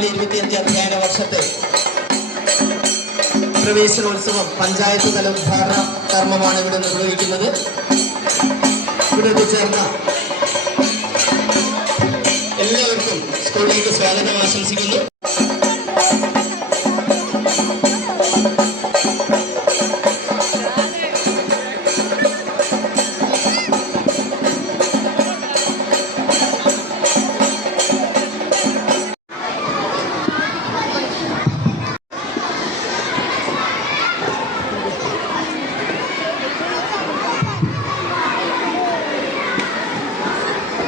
24-25 അധ്യയന വർഷത്തെ പ്രവേശനോത്സവം പഞ്ചായത്ത് തല ഉദ്ഘാടന കർമ്മമാണ് ഇവിടെ നിർവഹിക്കുന്നത്. ഇവിടെ എത്തിച്ചേർന്ന എല്ലാവർക്കും സ്കൂളിലേക്ക് സ്വാഗതം ആശംസിക്കുന്നു.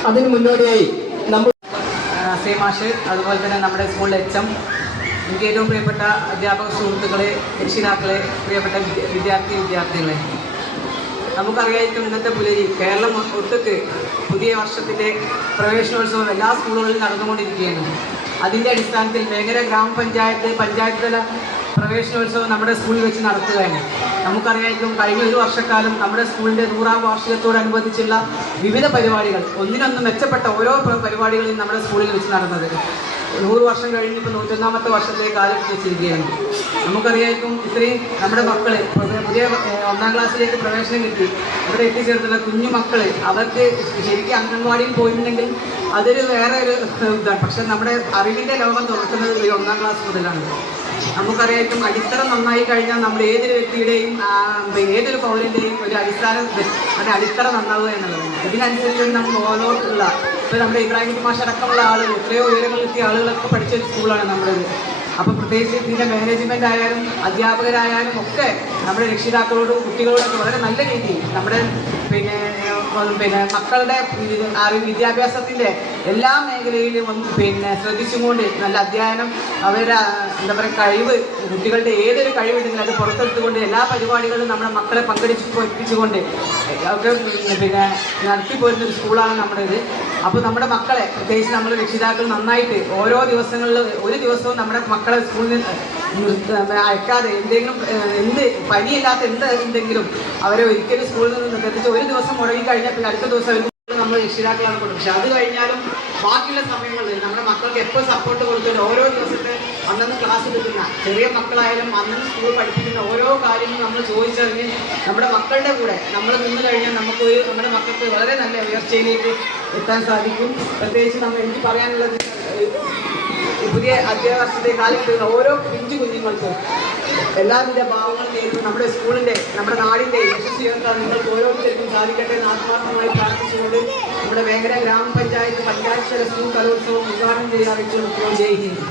അതിന് മുന്നോടിയായി മാഷ്, അതുപോലെ തന്നെ നമ്മുടെ സ്കൂളിലെ എച്ച്.എം, എനിക്ക് ഏറ്റവും പ്രിയപ്പെട്ട അധ്യാപക സുഹൃത്തുക്കളെ, രക്ഷിതാക്കളെ, പ്രിയപ്പെട്ട വിദ്യാർത്ഥികളെ, നമുക്കറിയായിരിക്കും ഇന്നത്തെ പുലരി കേരളം ഒട്ടുക്ക് പുതിയ വർഷത്തിൻ്റെ പ്രവേശനോത്സവം എല്ലാ സ്കൂളുകളിലും നടന്നുകൊണ്ടിരിക്കുകയാണ്. അതിൻ്റെ അടിസ്ഥാനത്തിൽ വേങ്ങര പഞ്ചായത്ത് തല പ്രവേശനോത്സവം നമ്മുടെ സ്കൂളിൽ വെച്ച് നടത്തുകയാണ്. നമുക്കറിയായിരിക്കും കഴിഞ്ഞ ഒരു വർഷക്കാലം നമ്മുടെ സ്കൂളിൻ്റെ 100ാം വാർഷികത്തോടനുബന്ധിച്ചുള്ള വിവിധ പരിപാടികൾ, ഒന്നിനൊന്ന് മെച്ചപ്പെട്ട ഓരോ പരിപാടികളും നമ്മുടെ സ്കൂളിൽ വെച്ച് നടന്നത്. 100 വർഷം കഴിഞ്ഞ് ഇപ്പോൾ 101ാമത്തെ വർഷത്തേക്ക് കാലെത്തിച്ചിരിക്കുകയാണ്. നമുക്കറിയായിരിക്കും ഇത്രയും നമ്മുടെ മക്കൾ പുതിയ 1ാം ക്ലാസ്സിലേക്ക് പ്രവേശനം കിട്ടി ഇവിടെ എത്തിച്ചേർത്തുള്ള കുഞ്ഞു മക്കൾ, അവർക്ക് ശരിക്കും അംഗൻവാടിയിൽ പോയിട്ടുണ്ടെങ്കിൽ അതൊരു വേറെ ഒരു ഇതാണ്. പക്ഷെ നമ്മുടെ അറിവിൻ്റെ ലോകം തുറക്കുന്നത് 1ാം ക്ലാസ് മുതലാണ്. നമുക്കറിയാം അടിത്തറ നന്നായി കഴിഞ്ഞാൽ നമ്മുടെ ഏതൊരു വ്യക്തിയുടെയും ഏതൊരു പൗരൻ്റെയും ഒരു അടിത്തറ നന്നാവുക എന്നുള്ളതാണ്. ഇതിനനുസരിച്ച് നമ്മൾ ഓരോട്ടുള്ള ഇപ്പോൾ നമ്മുടെ ഇബ്രാഹിം മാഷ് അടക്കമുള്ള ആളുകൾ, എത്രയോ ഉയരങ്ങളിലെത്തിയ ആളുകളൊക്കെ പഠിച്ച ഒരു സ്കൂളാണ് നമ്മുടേത്. അപ്പോൾ പ്രത്യേകിച്ച് ഇതിൻ്റെ മാനേജ്മെൻ്റ് ആയാലും അധ്യാപകരായാലും ഒക്കെ നമ്മുടെ രക്ഷിതാക്കളോടും കുട്ടികളോടൊക്കെ വളരെ നല്ല രീതിയിൽ നമ്മുടെ പിന്നെ മക്കളുടെ വിദ്യാഭ്യാസത്തിൻ്റെ എല്ലാ മേഖലയിലും ശ്രദ്ധിച്ചുകൊണ്ട് നല്ല അധ്യയനം, അവരുടെ എന്താ പറയുക കഴിവ്, കുട്ടികളുടെ ഏതൊരു കഴിവുണ്ടെങ്കിലും അത് പുറത്തെടുത്തുകൊണ്ട് എല്ലാ പരിപാടികളും നമ്മുടെ മക്കളെ പങ്കെടുപ്പിച്ചുകൊണ്ട് ഒക്കെ നടത്തിപ്പോരുന്നൊരു സ്കൂളാണ് നമ്മുടേത്. അപ്പോൾ നമ്മുടെ മക്കളെ പ്രത്യേകിച്ച് നമ്മുടെ രക്ഷിതാക്കൾ നന്നായിട്ട് ഓരോ ഒരു ദിവസവും നമ്മുടെ മക്കളെ സ്കൂളിൽ അയക്കാതെ എന്ത് പനിയില്ലാത്ത എന്തെങ്കിലും അവരെ ഒരിക്കലും സ്കൂളിൽ നിന്ന് നിർത്തിച്ച് ഒരു ദിവസം മുടങ്ങിക്കഴിഞ്ഞാൽ പിന്നെ അടുത്ത ദിവസം നമ്മൾ രക്ഷിതാക്കളാണ് കൊടുക്കും. പക്ഷെ അത് കഴിഞ്ഞാലും ബാക്കിയുള്ള സമയങ്ങളിൽ നമ്മുടെ മക്കൾക്ക് എപ്പോൾ സപ്പോർട്ട് കൊടുത്തുകൊണ്ട് ഓരോ ദിവസത്തെ അന്നന്ന് ക്ലാസ് എടുക്കുന്ന ചെറിയ മക്കളായാലും അന്നന്ന് സ്കൂൾ പഠിപ്പിക്കുന്ന ഓരോ കാര്യങ്ങളും നമ്മൾ ചോദിച്ചറിഞ്ഞ് നമ്മുടെ മക്കളുടെ കൂടെ നമ്മൾ നിന്ന് കഴിഞ്ഞാൽ നമ്മുടെ മക്കൾക്ക് വളരെ നല്ല ഉയർച്ചയിലേക്ക് എത്താൻ സാധിക്കും. പ്രത്യേകിച്ച് എനിക്ക് പറയാനുള്ളത് പുതിയ അധ്യയന വർഷത്തെ കാലഘട്ടത്തിൽ ഓരോ കുഞ്ഞുങ്ങൾക്കും എല്ലാവിധ ഭാവങ്ങളും നേരിടും നമ്മുടെ സ്കൂളിൻ്റെ, നമ്മുടെ നാടിൻ്റെ യശസ്വി ഉയർത്താൻ നിങ്ങൾക്ക് ഓരോരുത്തർക്കും സാധിക്കട്ടെ എന്ന് ആത്മാർത്ഥമായി പ്രാർത്ഥിച്ചുകൊണ്ട് നമ്മുടെ വേങ്ങര ഗ്രാമപഞ്ചായത്ത് പഞ്ചായത്ത് സ്കൂൾ കലോത്സവം ഉദ്ഘാടനം ചെയ്യാൻ വെച്ച് ജയ് ഹിന്ദ്.